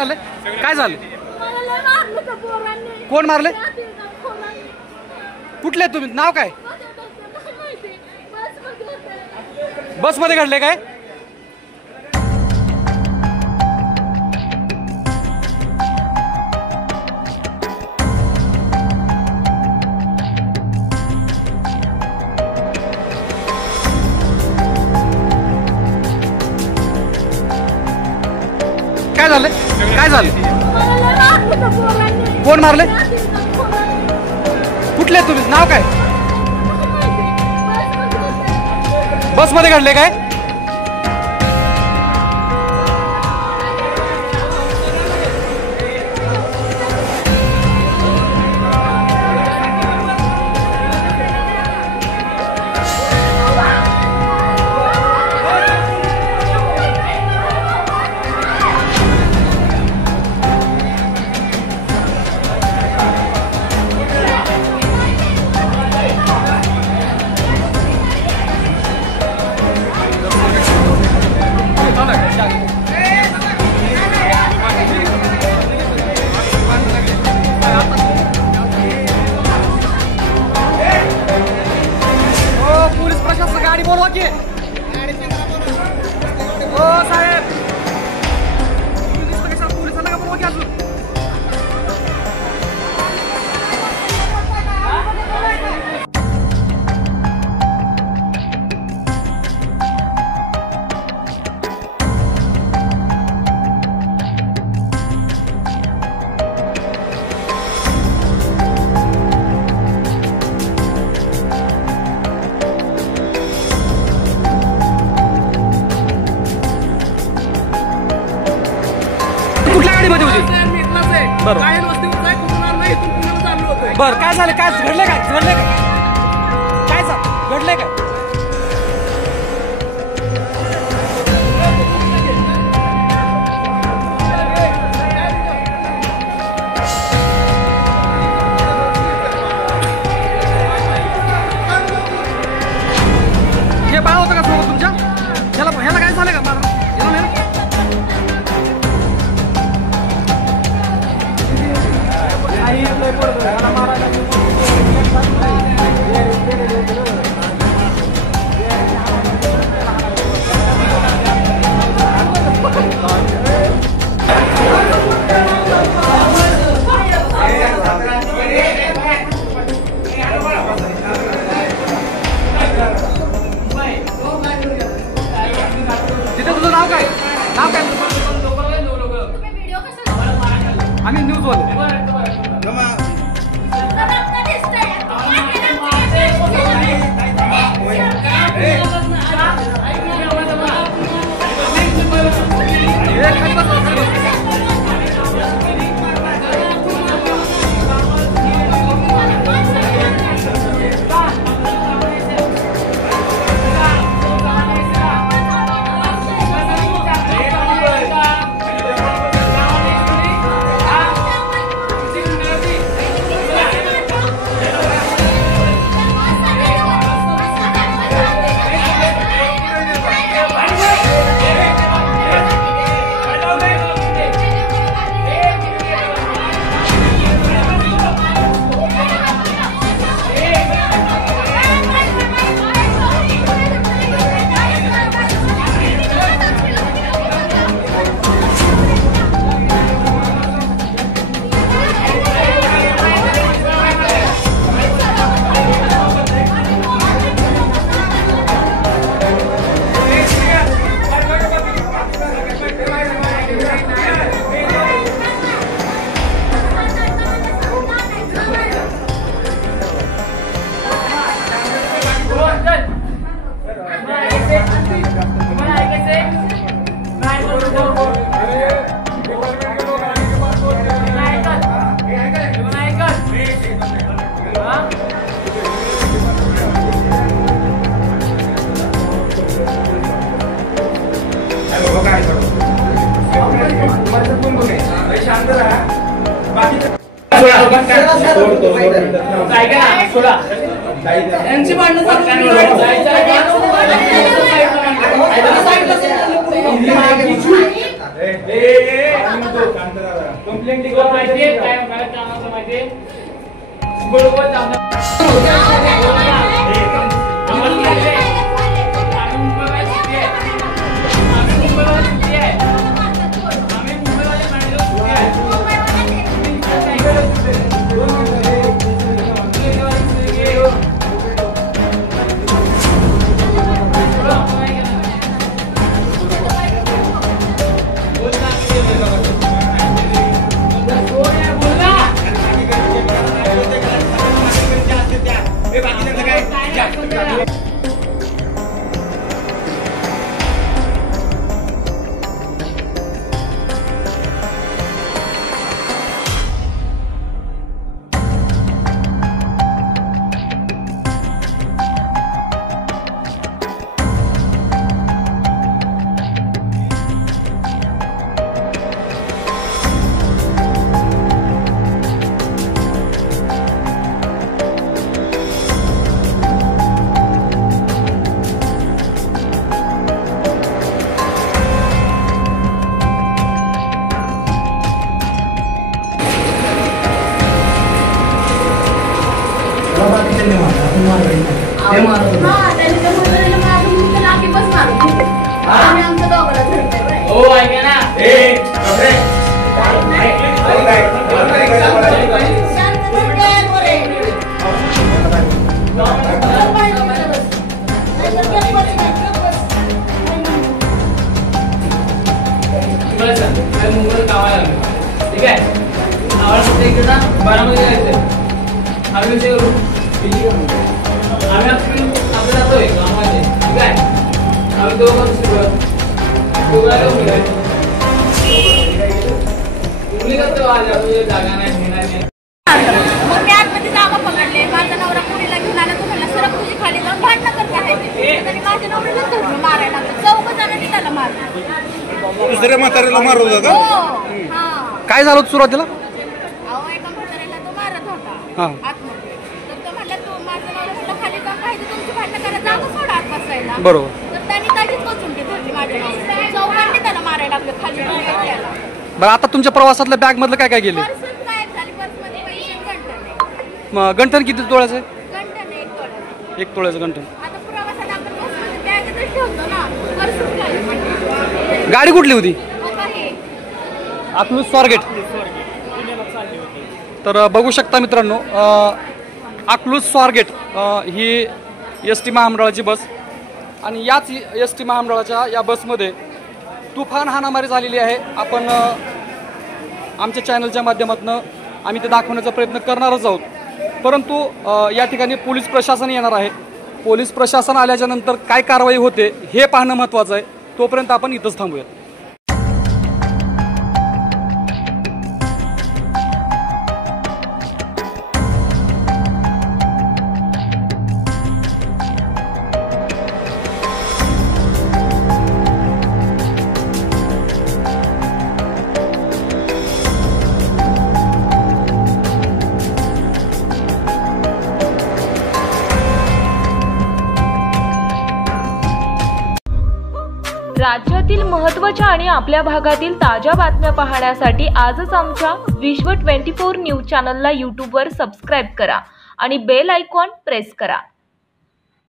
झालं? काय झालं? मला लय मारलं त्या पोरांनी. कोण मारले? पोरांनी. कुठले तुम्ही? नाव काय? काय माहिती, बसमध्ये होते. बस मध्ये घडले काय? काय झालं? काय झालं? मला लय मारलं त्या पोरांनी. कोण मारले? पोरांनी. कुठले तुम्ही? नाव काय? काय माहिती, बसमध्ये होते. बस मध्ये घडले काय? पोलीस प्रशासन गाडी बोलवा की. हो साहेब, पोलिसांना का बोलवा की अजून. कुठल्या गाडीमध्ये होती? बरं बरं, काय झालं? काय घडलं? काय घडलं? काय झालं? घडलंय काय? हे बाळ होतं का सोबत तुमच्या? ह्याला काय झालं का? याला नाही? तिथे तुझं नाव काय? नाव काय? आम्ही न्यूज वाले. यांची भांडणं चालू कंप्लेंट माहिती आहे काय मला कामाचं माहिती आहे बरोबर हो ऐका ना मुंबईत गावाला ठीक आहे आम्हाला फक्त इकडे ना बारामध्ये जायचं आम्ही ते करू आम्ही आपण जातोय गावामध्ये ठीक आहे आम्ही दोघं जागा नाही मग मी आतमध्ये जागा पकडले माझा नवरा पुढीला घेऊन आला तो म्हणला सरक तुझी खाली जाऊन भांडणं करते आहे त्यांनी माझ्या नवऱ्याला धरून मारायला लागलं 4 जणांनी त्याला मारलं दुसऱ्या म्हाताऱ्याला मारत होता का? हो हा काय झालं होतं सुरुवातीला? अहो एका म्हाताऱ्याला तो मारत होता हा. आतमध्ये तर तो म्हणला तू माझा नवरा तुला खाली जाऊन पाहिजे तुमची भांडणं करायला जागा सोडा आत बसायला बरोबर. तर त्यांनी त्याचीच कोचुंडी धरली माझ्या नवऱ्याला 4 जणांनी त्याला मारायला लागलं खाली जाऊन यायला बरं आता तुमच्या प्रवासातल्या बॅग मधलं काय काय गेले? पर्सच गायब झाली पर्समध्ये पैसे गंठन आहे मग गंठन किती तोळ्याचं आहे? गंठन आहे 1 तोळ्याचं 1 तोळ्याचं गंठन. आता प्रवासात आपण बसमध्ये बॅगेतच ठेवतो ना पर्सच गायब गाडी कुठली होती? मग आहे अकलूज स्वारगेट. तर बघू शकता मित्रांनो अकलूज स्वारगेट ही एस टी महामंडळाची बस आणि याच एस टी महामंडळाच्या या बसमध्ये तुफान हाणामारी झालेली आहे. आपण आमच्या चॅनलच्या माध्यमातून आम्ही ते दाखवण्याचा प्रयत्न करणारच आहोत. परंतु या ठिकाणी पोलीस प्रशासन येणार आहे. पोलीस प्रशासन आल्याच्या नंतर काय कारवाई होते हे पाहणं महत्त्वाचं आहे. तोपर्यंत आपण इथंच थांबूयात. राज्यातील महत्त्वाच्या आणि आपल्या भागातील ताज्या बातम्या पाहण्यासाठी आजच आमच्या विश्व 24 न्यूज चॅनलला यूट्यूबवर सबस्क्राईब करा आणि बेल आयकॉन प्रेस करा.